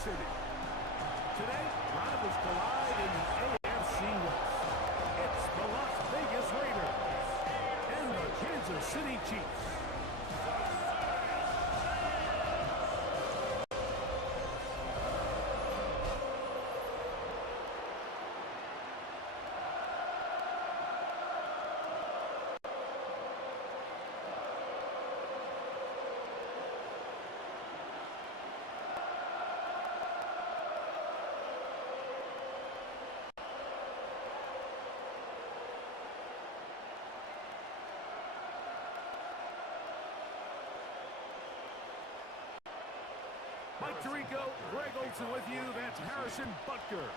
City. Today, rivals collide in the AFC West. It's the Las Vegas Raiders and the Kansas City Chiefs. Mike Tirico, Gxlden with you. That's Harrison Butker,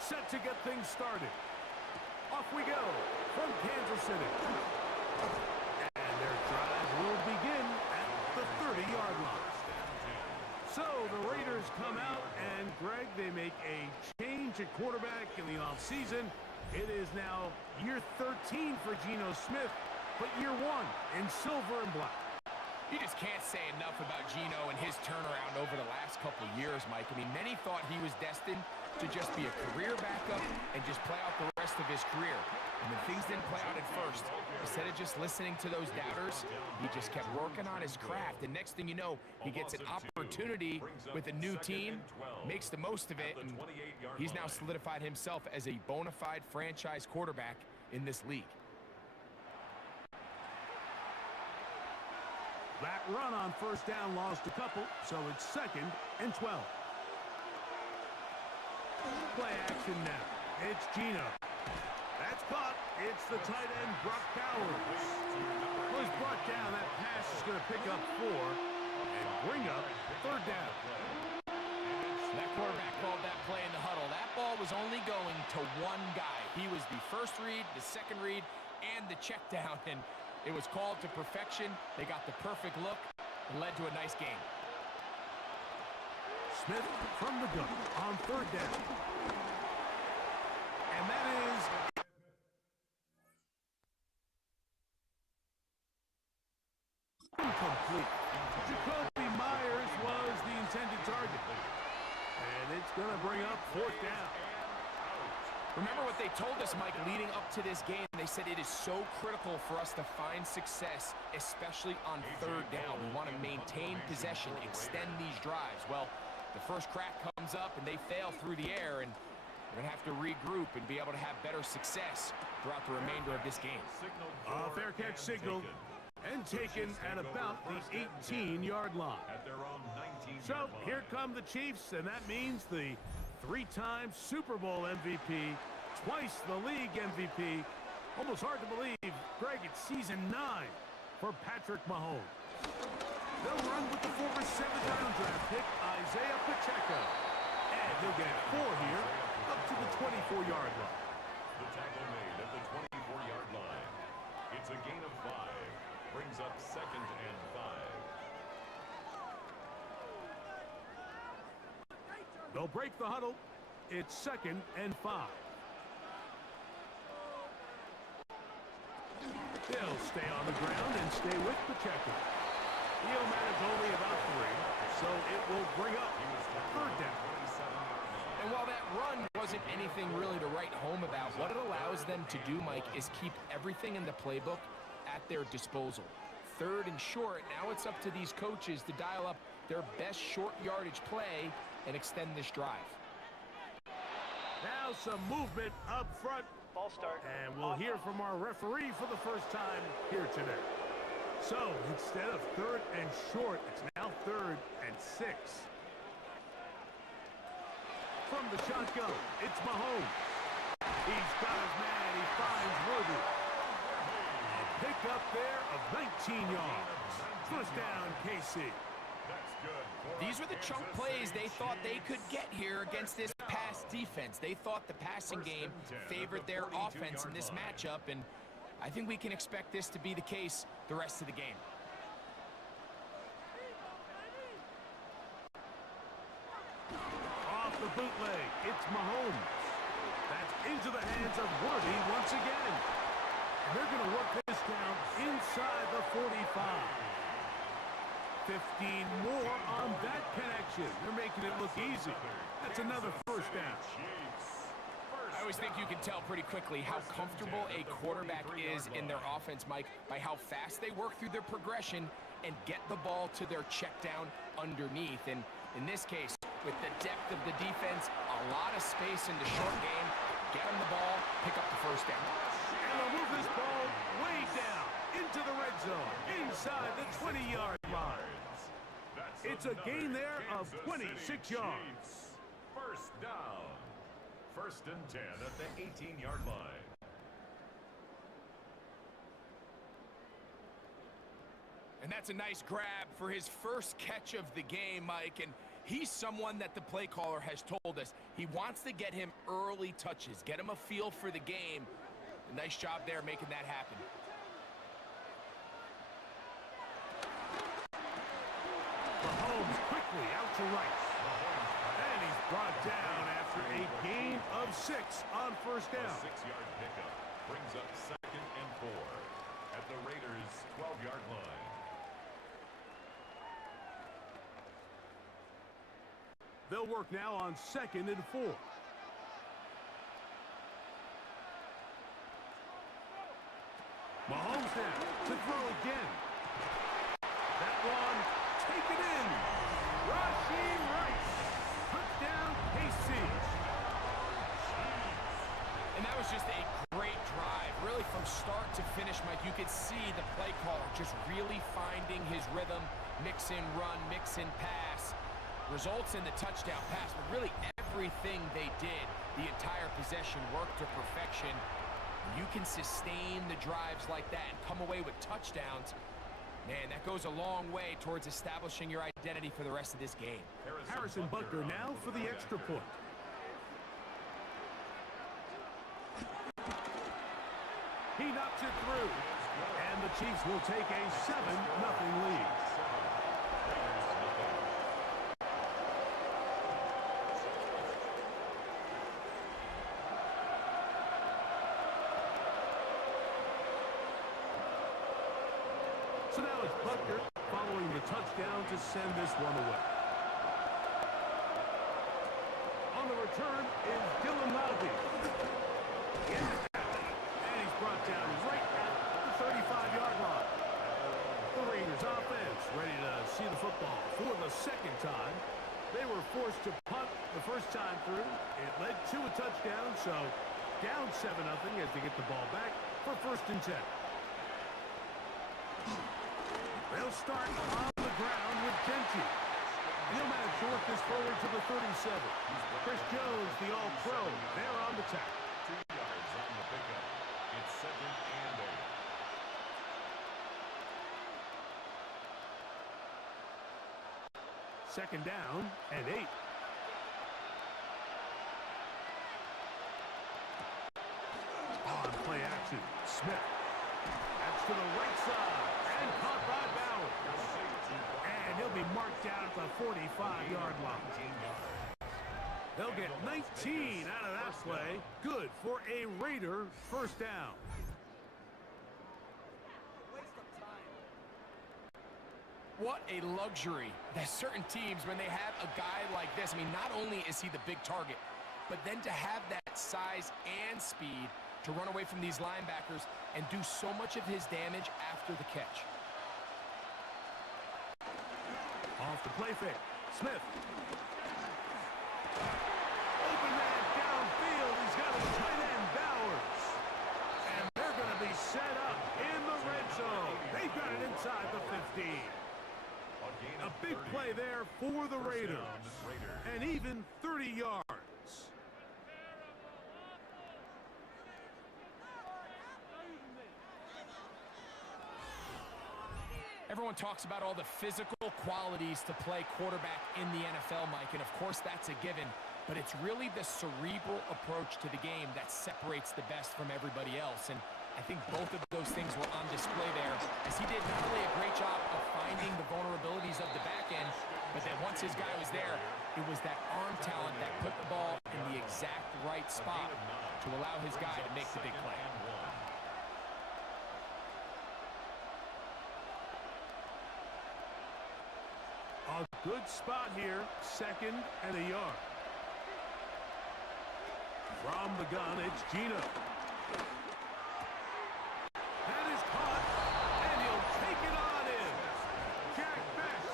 set to get things started. Off we go from Kansas City. And their drive will begin at the 30-yard line. So the Raiders come out, and Greg, they make a change at quarterback in the offseason. It is now year 13 for Geno Smith, but year 1 in silver and black. You just can't say enough about Geno and his turnaround over the last couple years, Mike. I mean, many thought he was destined to just be a career backup and just play out the rest of his career. And when things didn't play out at first, instead of just listening to those doubters, he just kept working on his craft. And next thing you know, he gets an opportunity with a new team, makes the most of it, and he's now solidified himself as a bona fide franchise quarterback in this league. That run on first down lost a couple, so it's 2nd and 12. Play action now. It's Geno. That's caught. It's the tight end, Brock Bowers. Was brought down. That pass is going to pick up 4 and bring up 3rd down. That quarterback called that play in the huddle. That ball was only going to one guy. He was the first read, the second read, and the check down. And it was called to perfection. They got the perfect look and led to a nice game. Smith from the gun on 3rd down. And that is incomplete. Jacoby Myers was the intended target. And it's going to bring up 4th down. Remember what they told us, Mike, leading up to this game. They said it is so critical for us to find success, especially on 3rd down. We want to maintain possession, extend these drives. Well, the first crack comes up, and they fail through the air, and we're going to have to regroup and be able to have better success throughout the remainder of this game. Fair catch signal and taken at about the 18-yard line. So here come the Chiefs, and that means the 3-time Super Bowl MVP, twice the league MVP. Almost hard to believe, Greg, it's season 9 for Patrick Mahomes. They'll run with the former 7th-round draft pick, Isaiah Pacheco. And he'll get 4 here, up to the 24-yard line. The tackle made at the 24-yard line. It's a gain of 5. Brings up 2nd and 5. They'll break the huddle. It's 2nd and 5. They'll stay on the ground and stay with Pacheco. He'll manage only about 3, so it will bring up 3rd down. And while that run wasn't anything really to write home about, what it allows them to do, Mike, is keep everything in the playbook at their disposal. 3rd and short, now it's up to these coaches to dial up their best short yardage play and extend this drive. Now some movement up front. Ball start. And we'll hear from our referee for the first time here today. So instead of 3rd and short, it's now 3rd and 6. From the shotgun, it's Mahomes. He's got his man. He finds Worthy. And pick up there of 19 yards. First down, KC. These were the chunk plays they thought they could get here against this pass defense. They thought the passing game favored their offense in this matchup, and I think we can expect this to be the case the rest of the game. Off the bootleg, it's Mahomes. That's into the hands of Worthy once again. And they're going to work this down inside the 45. 15 more on that connection. They're making it look easy. That's another first down. I always think you can tell pretty quickly how comfortable a quarterback is in their offense, Mike, by how fast they work through their progression and get the ball to their check down underneath. And in this case, with the depth of the defense, a lot of space in the short game, get them the ball, pick up the first down. And they'll move this ball way down into the red zone, inside the 20-yard line. It's a gain there of 26 yards. First down. First and 10 at the 18-yard line. And that's a nice grab for his first catch of the game, Mike. And he's someone that the play caller has told us he wants to get him early touches, get him a feel for the game. A nice job there making that happen. Mahomes quickly out to right. And he's brought down after a gain of 6 on first down. A 6-yard pickup brings up second and 4 at the Raiders' 12-yard line. They'll work now on second and 4. Mahomes now to throw again. That one taken in. Rasheen Rice. Touchdown, KC. And that was just a great drive. Really from start to finish, Mike, you could see the play caller just really finding his rhythm. Mix in run, mix in pass. Results in the touchdown pass, but really everything they did, the entire possession worked to perfection. When you can sustain the drives like that and come away with touchdowns, man, that goes a long way towards establishing your identity for the rest of this game. Harrison Butker now for the extra point. He knocks it through, and the Chiefs will take a 7-0 lead. So now it's Butker following the touchdown to send this one away. On the return is Dylan Lowry. And he's brought down right at the 35-yard line. The Raiders offense ready to see the football for the second time. They were forced to punt the first time through. It led to a touchdown, so down 7-0 as they get the ball back for first and 10. They'll start on the ground with Genty. He'll manage to work this forward to the 37. Chris Jones, the All-Pro, there on the tack. 2 yards on the pickup. It's second and 8. Second down and 8. On play action, Smith. That's to the right side. And caught by Bauer. And he'll be marked down at the 45-yard line. They'll get 19 out of that play. Good for a Raider first down. What a luxury that certain teams, when they have a guy like this, I mean, not only is he the big target, but then to have that size and speed to run away from these linebackers and do so much of his damage after the catch. Off the play fake. Smith. Open man downfield. He's got a tight end, Bowers. And they're going to be set up in the red zone. They've got it inside the 15. A big play there for the Raiders. And even 30 yards. Everyone talks about all the physical qualities to play quarterback in the NFL, Mike, and of course that's a given, but it's really the cerebral approach to the game that separates the best from everybody else, and I think both of those things were on display there, as he did not only a great job of finding the vulnerabilities of the back end, but that once his guy was there, it was that arm talent that put the ball in the exact right spot to allow his guy to make the big play. Good spot here, 2nd and a yard. From the gun, it's Geno. That is caught, and he'll take it on in. Jack Best,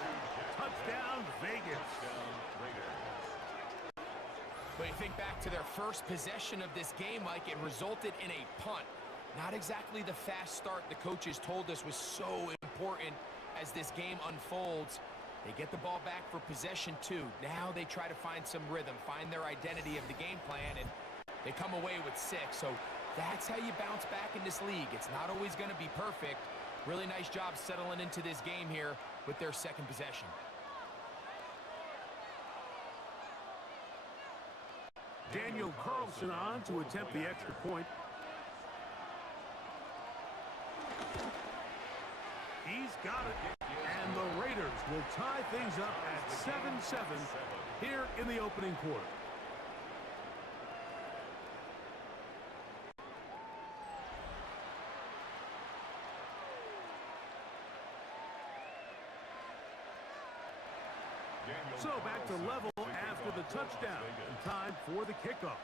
touchdown Vegas. But you think back to their first possession of this game, Mike, it resulted in a punt. Not exactly the fast start the coaches told us was so important as this game unfolds. They get the ball back for possession 2. Now they try to find some rhythm, find their identity of the game plan, and they come away with 6. So that's how you bounce back in this league. It's not always going to be perfect. Really nice job settling into this game here with their 2nd possession. Daniel Carlson on to attempt the extra point. He's got it. And the Raiders will tie things up at 7-7 here in the opening quarter. So back to level after the touchdown. Time for the kickoff.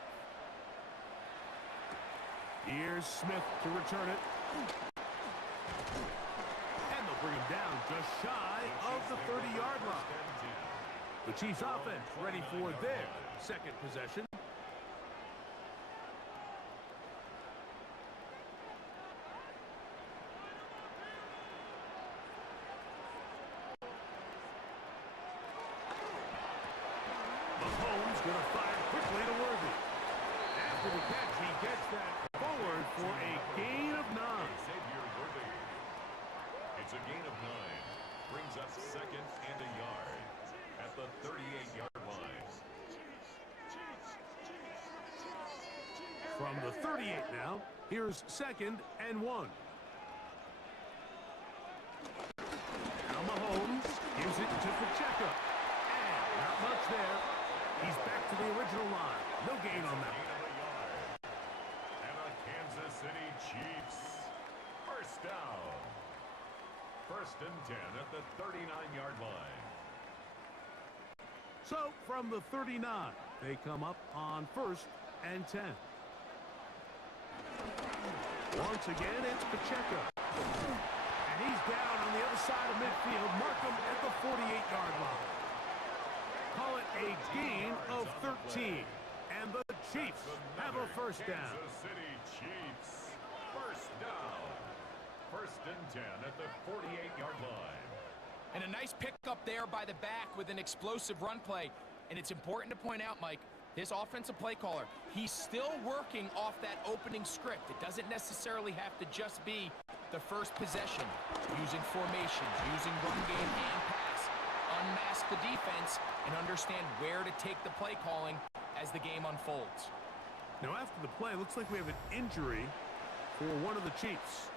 Here's Smith to return it. And they'll bring him down just shy of the 30-yard line. The Chiefs offense ready for their 2nd possession. Mahomes going to fire quickly to Worthy. After the catch, he gets that forward for a gain of 9. It's a gain of 9. Brings up 2nd and a yard at the 38-yard line. From the 38 now, here's 2nd and 1. Now Mahomes gives it to Pacheco. And not much there. He's back to the original line. No gain on that. And the Kansas City Chiefs. First down. 1st and 10 at the 39-yard line. So from the 39, they come up on 1st and 10. Once again, it's Pacheco. And he's down on the other side of midfield. Mark him at the 48-yard line. Call it a gain of 13. And the Chiefs have a first down. Kansas City Chiefs. First down. 1st and 10 at the 48-yard line. And a nice pickup there by the back with an explosive run play. And it's important to point out, Mike, his offensive play caller, he's still working off that opening script. It doesn't necessarily have to just be the first possession. Using formations, using run game and pass. Unmask the defense and understand where to take the play calling as the game unfolds. Now after the play, looks like we have an injury for one of the Chiefs.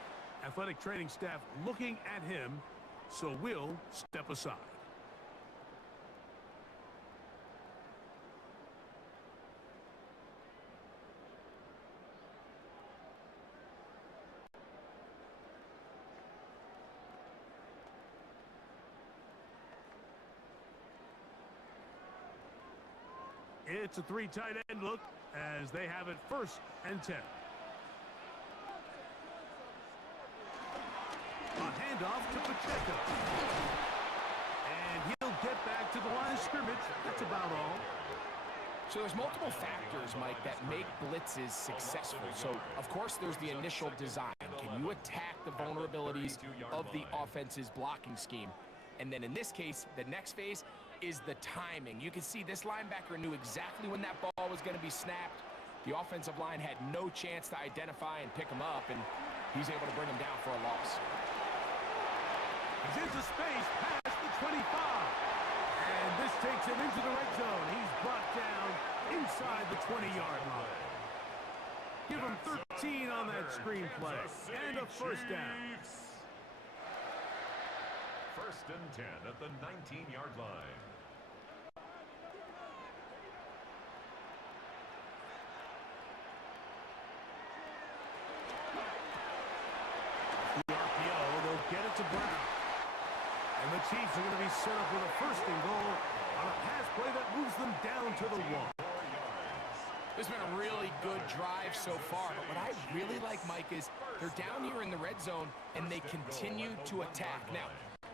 Athletic training staff looking at him, so we'll step aside. It's a 3 tight end look as they have it 1st and 10. A handoff to Pacheco. And he'll get back to the line of scrimmage. That's about all. So there's multiple factors, Mike, that make blitzes successful. So, of course, there's the initial design. Can you attack the vulnerabilities of the offense's blocking scheme? And then in this case, the next phase is the timing. You can see this linebacker knew exactly when that ball was going to be snapped. The offensive line had no chance to identify and pick him up, and he's able to bring him down for a loss. He's into space past the 25. And this takes him into the red zone. He's brought down inside the 20-yard line. Give him 13 on that screenplay. And a first down. 1st and 10 at the 19-yard line. The RPO, they'll get it to Brown. And the the Chiefs are going to be set up with a first and goal on a pass play that moves them down to the 1. This has been a really good drive so far, but what I really like, Mike, is they're down here in the red zone, and they continue to attack. Now,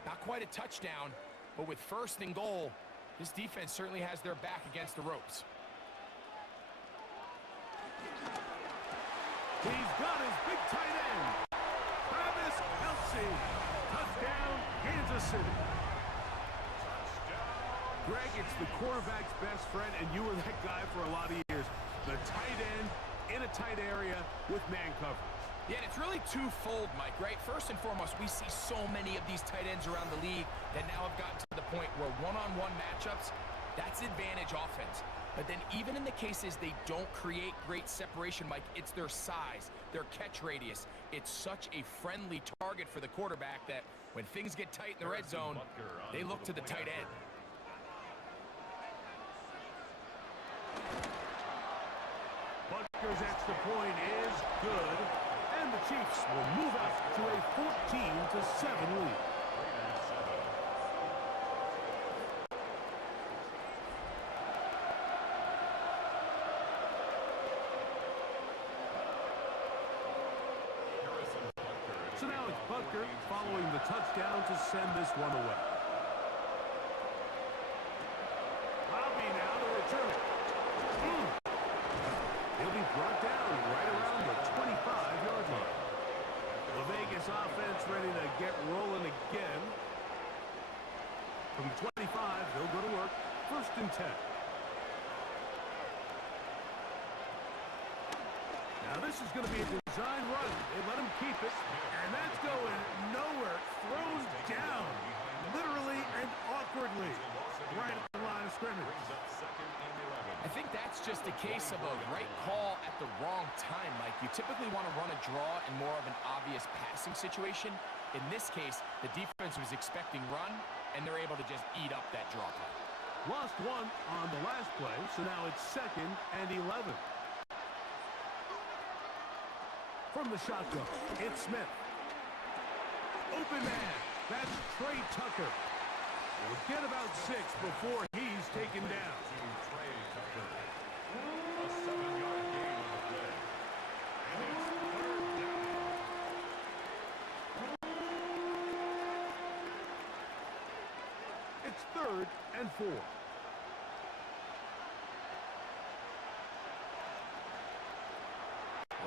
not quite a touchdown, but with first and goal, this defense certainly has their back against the ropes. He's got his big tight end, Travis Kelce. Touchdown, Kansas City. Greg, it's the quarterback's best friend, and you were that guy for a lot of years. The tight end in a tight area with man coverage. Yeah, and it's really twofold, Mike, right? First and foremost, we see so many of these tight ends around the league that now have gotten to the point where one-on-one matchups, that's advantage offense. But then even in the cases they don't create great separation, Mike, it's their size, their catch radius. It's such a friendly target for the quarterback that when things get tight in the red zone, they look to the tight end. Butker's extra point is good, and the Chiefs will move up to a 14-7 lead. So now it's Butker following the touchdown to send this one away. Robbie now to return it. He'll be brought down right around the 25-yard line. The Vegas offense ready to get rolling again. From the 25, they'll go to work. First and 10. Now this is going to be a design run. They let him keep it, and that's going nowhere. Thrown down, literally and awkwardly, right at the line of scrimmage. I think that's just a case of a right call at the wrong time, Mike. You typically want to run a draw in more of an obvious passing situation. In this case, the defense was expecting run, and they're able to just eat up that draw play. Lost one on the last play, so now it's 2nd and 11. From the shotgun, it's Smith. Open man, that's Trey Tucker. We'll get about 6 before he's taken down. It's 3rd and 4.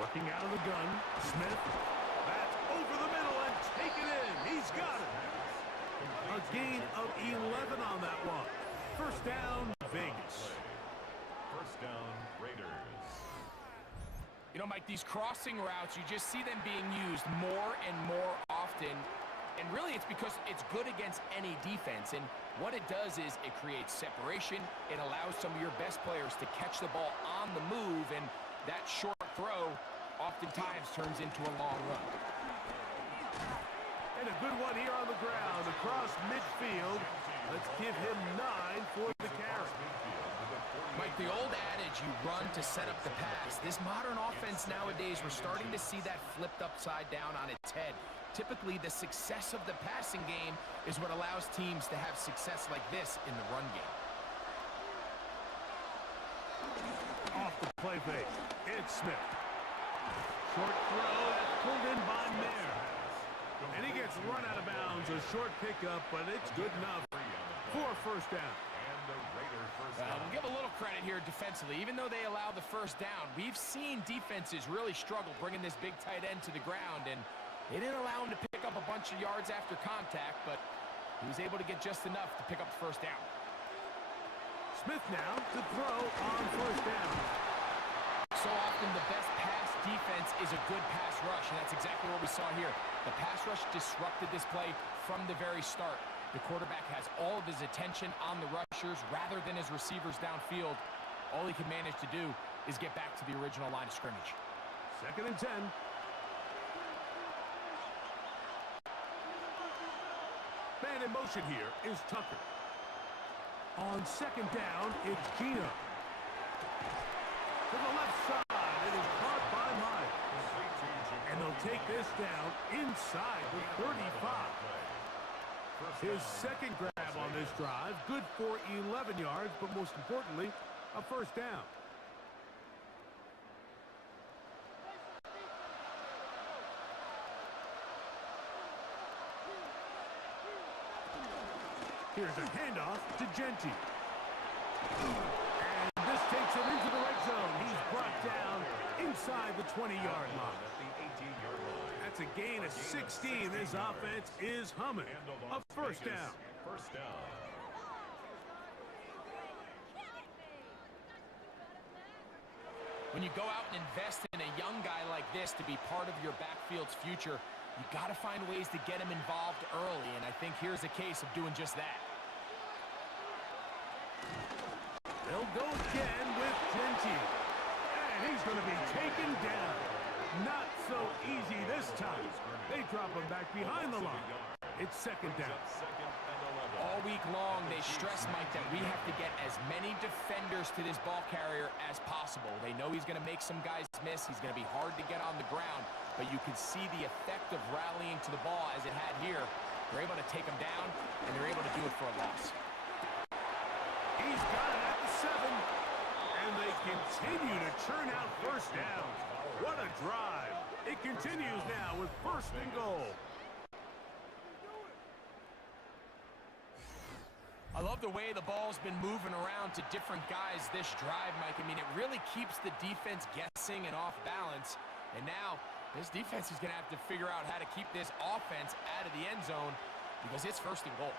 Working out of the gun, Smith. That's over the middle and taken in. He's got it. A gain of 11 on that one. First down, Vegas. First down, Raiders. You know, Mike, these crossing routes, you just see them being used more and more often. And really, it's because it's good against any defense. And what it does is it creates separation. It allows some of your best players to catch the ball on the move. And that short throw oftentimes turns into a long run. And a good one here on the ground across midfield. Let's give him 9 for the carry. Mike, the old adage, you run to set up the pass. This modern offense nowadays, we're starting to see that flipped upside down on its head. Typically, the success of the passing game is what allows teams to have success like this in the run game. Off the play fake, it's Smith. Short throw, that's pulled in by Mayer. And he gets run out of bounds. A short pickup, but it's good enough for a first down. We'll give a little credit here defensively. Even though they allow the first down, we've seen defenses really struggle bringing this big tight end to the ground, and they didn't allow him to pick up a bunch of yards after contact, but he was able to get just enough to pick up the first down. Smith now to throw on first down. So often the best pass defense is a good pass rush, and that's exactly what we saw here. The pass rush disrupted this play from the very start. The quarterback has all of his attention on the rushers rather than his receivers downfield. All he can manage to do is get back to the original line of scrimmage. 2nd and 10. Man in motion here is Tucker. On 2nd down, it's Gino. To the left side, it is caught by Myers. And they'll take this down inside the 35. His second grab on this drive, good for 11 yards, but most importantly, a first down. Here's a handoff to Genty. And this takes him into the red zone. He's brought down inside the 20-yard line. That's a gain of 16. This offense is humming. A first down. First down. When you go out and invest in a young guy like this to be part of your backfield's future, you got to find ways to get him involved early, and I think here's a case of doing just that. They'll go again with Genty. And he's going to be taken down. Not so easy this time. They drop him back behind the line. It's second down. All week long, they stress, Mike, that we have to get as many defenders to this ball carrier as possible. They know he's going to make some guys miss. He's going to be hard to get on the ground, but you can see the effect of rallying to the ball as it had here. They're able to take him down, and they're able to do it for a loss. He's got it at the 7, and they continue to churn out first downs. What a drive. It continues now with first and goal. I love the way the ball's been moving around to different guys this drive, Mike. I mean, it really keeps the defense guessing and off balance. And now, this defense is going to have to figure out how to keep this offense out of the end zone because it's first and goal.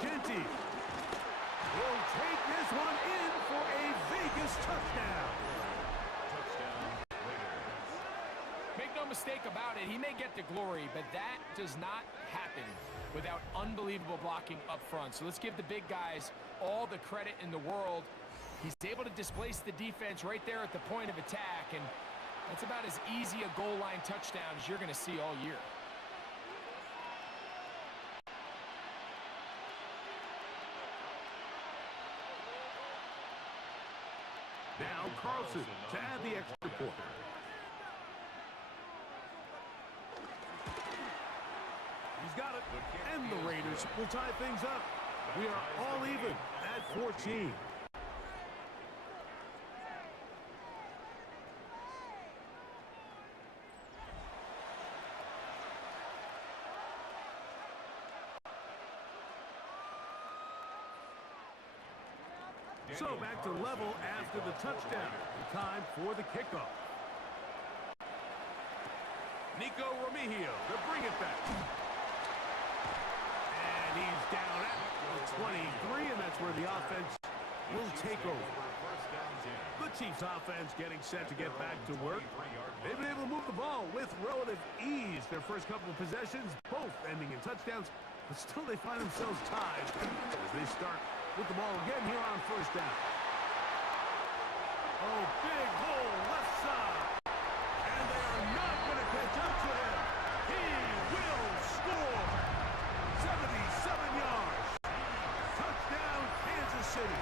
Genty will take this one in for a Vegas touchdown. Make no mistake about it, he may get the glory, but that does not happen without unbelievable blocking up front. So let's give the big guys all the credit in the world. He's able to displace the defense right there at the point of attack, and that's about as easy a goal line touchdown as you're going to see all year. Now Carlson to add the extra point. He's got it, and the Raiders will tie things up. We are all even at 14. So back to level after the touchdown. Time for the kickoff. Nico Remigio to bring it back. And he's down at the 23, and that's where the offense will take over. The Chiefs offense getting set to get back to work. They've been able to move the ball with relative ease. Their first couple of possessions, both ending in touchdowns, but still they find themselves tied as they start with the ball again here on first down. Oh, big hole left side. And they are not going to catch up to him. He will score. 77 yards. Touchdown, Kansas City.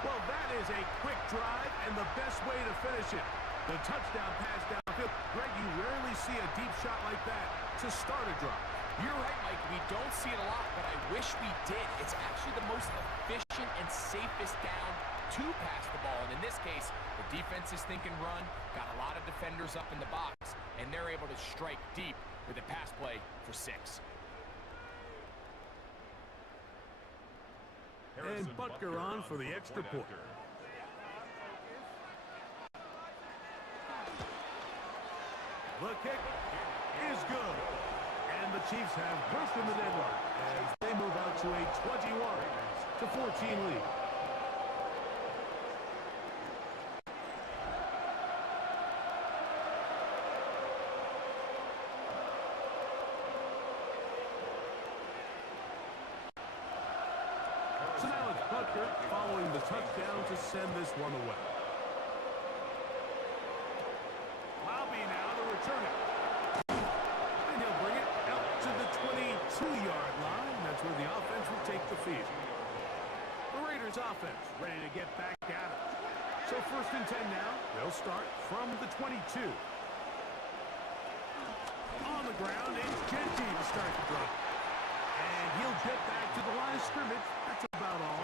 Well, that is a quick drive and the best way to finish it. The touchdown pass downfield. Greg, you rarely see a deep shot like that to start a drive. You're right, Mike. We don't see it a lot, but I wish we did. It's actually the most efficient and safest down to pass the ball. And in this case, the defense is thinking run, got a lot of defenders up in the box, and they're able to strike deep with a pass play for 6. And Butker on for the extra point. The kick is good. And the Chiefs have broken the deadlock as they move out to a 21-14 lead. So now it's Butker following the touchdown to send this one away. Lobby now to return it. And he'll bring it out to the 22-yard line. That's where the offense will take the field. The Raiders offense ready to get back at it. So first and 10 now. They'll start from the 22. the ground, it's Genty to start the drive. And he'll get back to the line of scrimmage. That's about all.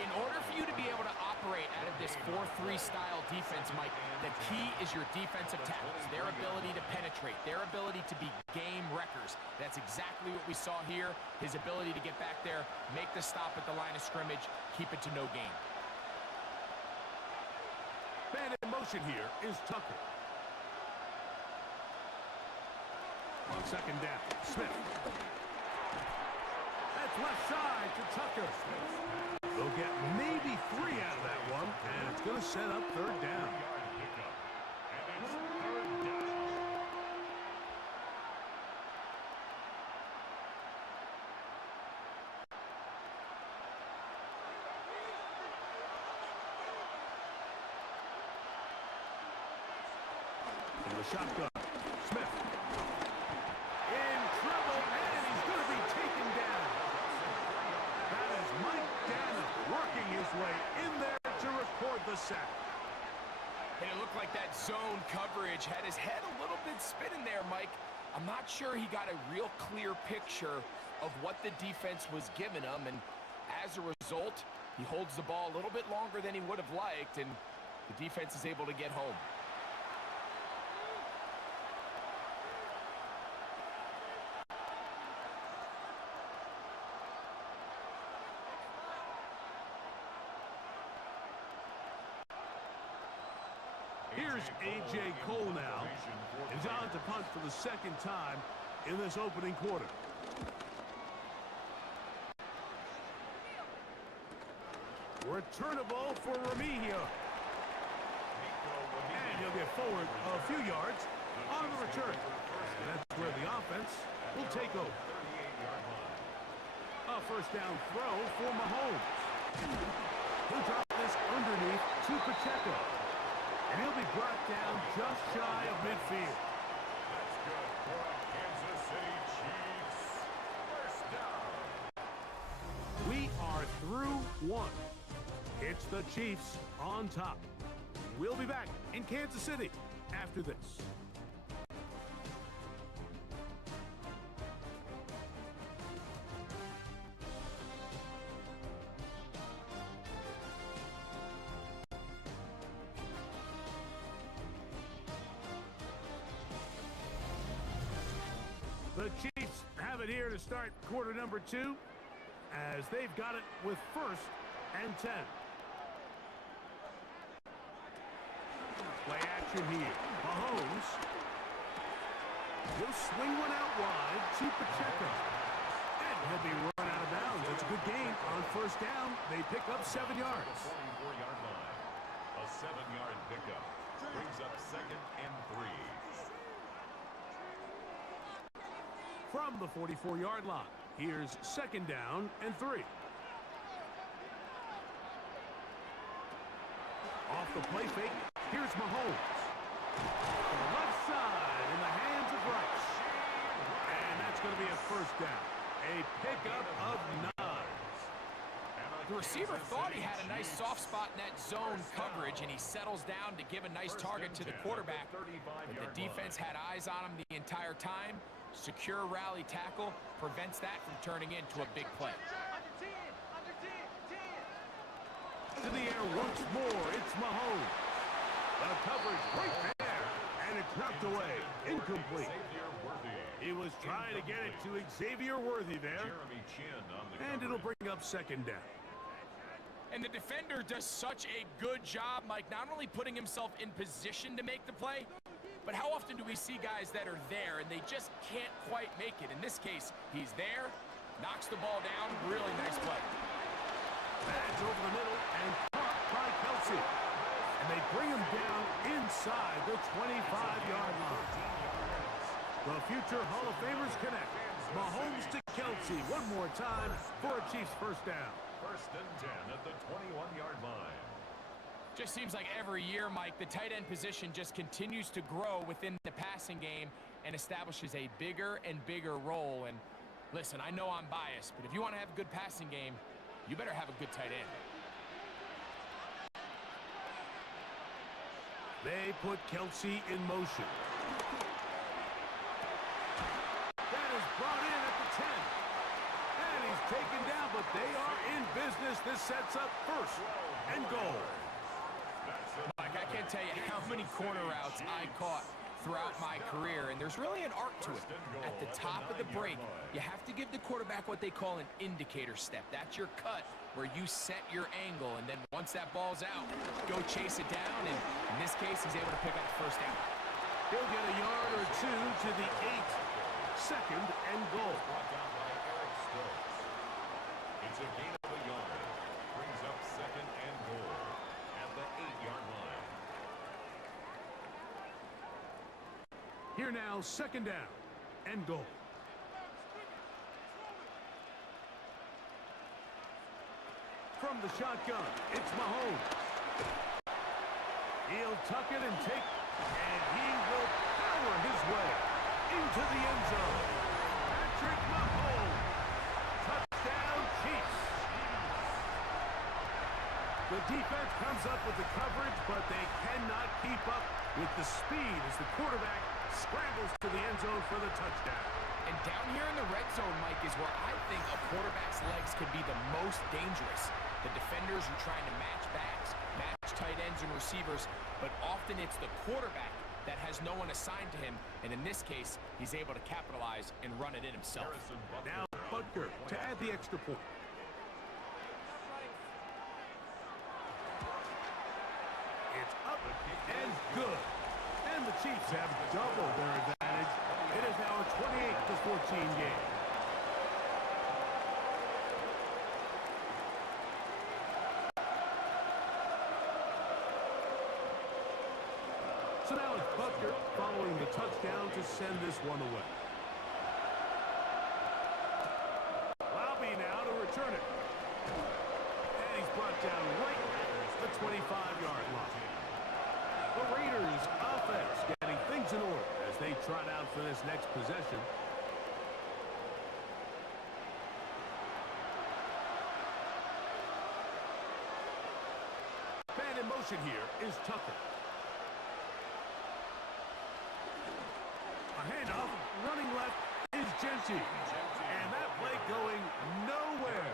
In order for you to be able to operate out of this 4-3 style defense, Mike, the key is your defensive tackles, their ability to penetrate, their ability to be game wreckers. That's exactly what we saw here, his ability to get back there, make the stop at the line of scrimmage, keep it to no gain. Man in motion here is Tucker. On second down, Smith. That's left side to Tucker. They'll get maybe 3 out of that one, and it's going to set up third down. In the shotgun, Smith. In trouble, and he's going to be taken down. That is Mike Gannon working his way in there to record the sack. And it looked like that zone coverage had his head a little bit spinning there, Mike. I'm not sure he got a real clear picture of what the defense was giving him, and as a result, he holds the ball a little bit longer than he would have liked, and the defense is able to get home. Here's A.J. Cole now. He's on to punt for the second time in this opening quarter. Returnable for Remigio. And he'll get forward a few yards on the return. And that's where the offense will take over. A first down throw for Mahomes. He'll drop this underneath to Pacheco. And he'll be brought down just shy of midfield. That's good for Kansas City Chiefs. First down. We are through one. It's the Chiefs on top. We'll be back in Kansas City after this. The Chiefs have it here to start quarter number 2, as they've got it with first and 10. Play action here. Mahomes. He'll swing one out wide to Pacheco. And he'll be run out of bounds. It's a good gain on first down. They pick up 7 yards. 44-yard line. A 7-yard pickup brings up second and 3. From the 44-yard line, here's second down and 3. Off the play fake, here's Mahomes. Left side in the hands of Rice. And that's going to be a first down. A pickup of 9. The receiver thought he had a nice soft spot in that zone coverage, and he settles down to give a nice target to the quarterback. But the defense had eyes on him the entire time. Secure rally tackle prevents that from turning into a big play. To the air once more, it's Mahomes. The coverage right there, and it's knocked away. Incomplete. He was trying to get it to Xavier Worthy there. And it'll bring up second down. And the defender does such a good job, Mike, not only putting himself in position to make the play, but how often do we see guys that are there and they just can't quite make it? In this case, he's there, knocks the ball down, really nice play. Pads over the middle and caught by Kelsey. And they bring him down inside the 25-yard line. The future Hall of Famers connect. Mahomes to Kelsey one more time for a Chiefs first down. First and 10 at the 21-yard line. Just seems like every year, Mike, the tight end position just continues to grow within the passing game and establishes a bigger and bigger role. And listen, I know I'm biased, but if you want to have a good passing game, you better have a good tight end. They put Kelsey in motion. They are in business. This sets up first and goal. Mike, I can't tell you how many corner routes I caught throughout my career, and there's really an art to it. At the top of the break, you have to give the quarterback what they call an indicator step. That's your cut where you set your angle, and then once that ball's out, go chase it down, and in this case, he's able to pick up the first down. He'll get a yard or two to the 8. Second and goal. It's a gain of a yard. Brings up second and goal at the 8-yard line. Here now, second down and goal. From the shotgun, it's Mahomes. He'll tuck it and take, and he will power his way into the end zone. Patrick Mahomes. Touchdown, Chiefs. The defense comes up with the coverage, but they cannot keep up with the speed as the quarterback scrambles to the end zone for the touchdown. And down here in the red zone, Mike, is where I think a quarterback's legs could be the most dangerous. The defenders are trying to match backs, match tight ends and receivers, but often it's the quarterback that has no one assigned to him, and in this case, he's able to capitalize and run it in himself. Now Butker to add the extra point. It's up and good. And the Chiefs have doubled their advantage. It is now a 28-14 game. So now it's Butker following the touchdown to send this one away. Lobby now to return it. And he's brought down right at the 25-yard line. The Raiders offense getting things in order as they trot out for this next possession. Man in motion here is Tucker. A handoff, running left is Genty. And that play going nowhere.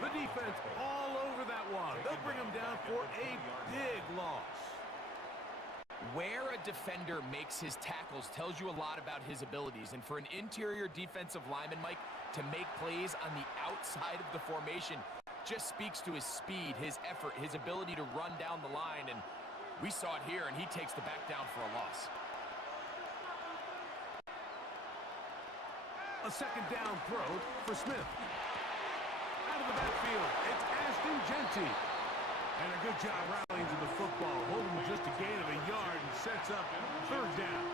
The defense all over that one. They'll bring him down for a big loss. Where a defender makes his tackles tells you a lot about his abilities. And for an interior defensive lineman, Mike, to make plays on the outside of the formation just speaks to his speed, his effort, his ability to run down the line. And we saw it here, and he takes the back down for a loss. A second down throw for Smith. Out of the backfield, it's Ashton Genty. And a good job rallying to the football, holding just a gain of a yard and sets up third down.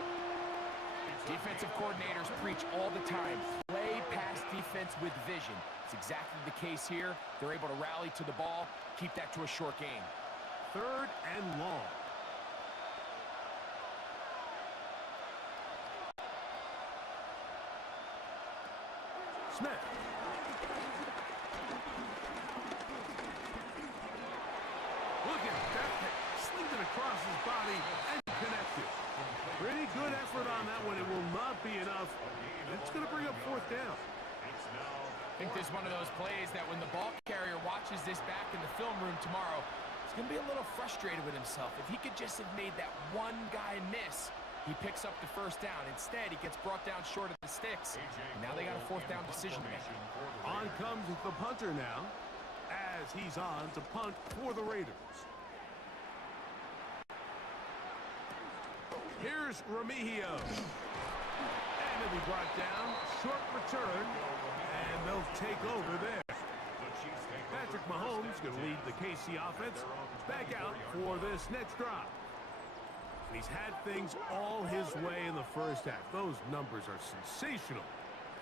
Defensive coordinators preach all the time, play pass defense with vision. It's exactly the case here. They're able to rally to the ball, keep that to a short gain. Third and long. Smith. Look at that. Slinged it across his body and connected. Pretty good effort on that one. It will not be enough. It's going to bring up fourth down. I think this is one of those plays that when the ball carrier watches this back in the film room tomorrow, he's going to be a little frustrated with himself. If he could just have made that one guy miss, he picks up the first down. Instead, he gets brought down short of the sticks. And now they got a fourth down decision to make. On comes the punter now, as he's on to punt for the Raiders. Here's Remigio. And he'll be brought down. Short return. And they'll take over there. Patrick Mahomes going to lead the KC offense back out for this next drive. He's had things all his way in the first half. Those numbers are sensational.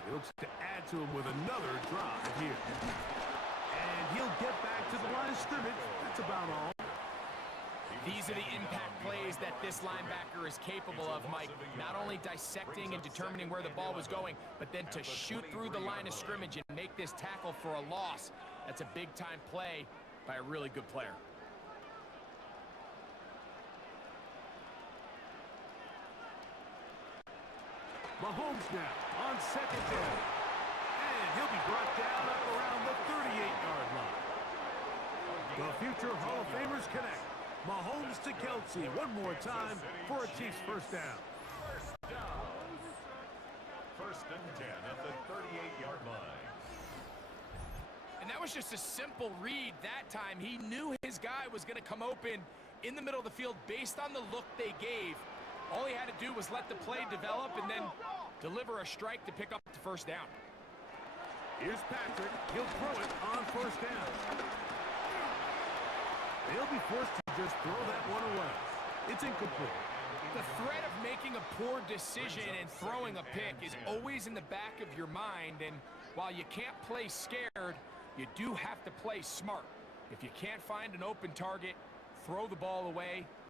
He looks to add to him with another drive here. And he'll get back to the line of scrimmage. That's about all. These are the impact plays that this linebacker is capable of, Mike. Not only dissecting and determining where the ball was going, but then to shoot through the line of scrimmage and make this tackle for a loss. That's a big-time play by a really good player. Mahomes now on second down. And and he'll be brought down up around the 38-yard line. The future Hall of Famers connect. Mahomes to Kelsey one more time for a Chiefs first down. First and 10 at the 38-yard line. And that was just a simple read that time. He knew his guy was going to come open in the middle of the field based on the look they gave. All he had to do was let the play develop and then deliver a strike to pick up the first down. Here's Patrick. He'll throw it on first down. They'll be forced to just throw that one away. It's incomplete. The threat of making a poor decision and throwing a pick is always in the back of your mind, and while you can't play scared, you do have to play smart. If you can't find an open target, throw the ball away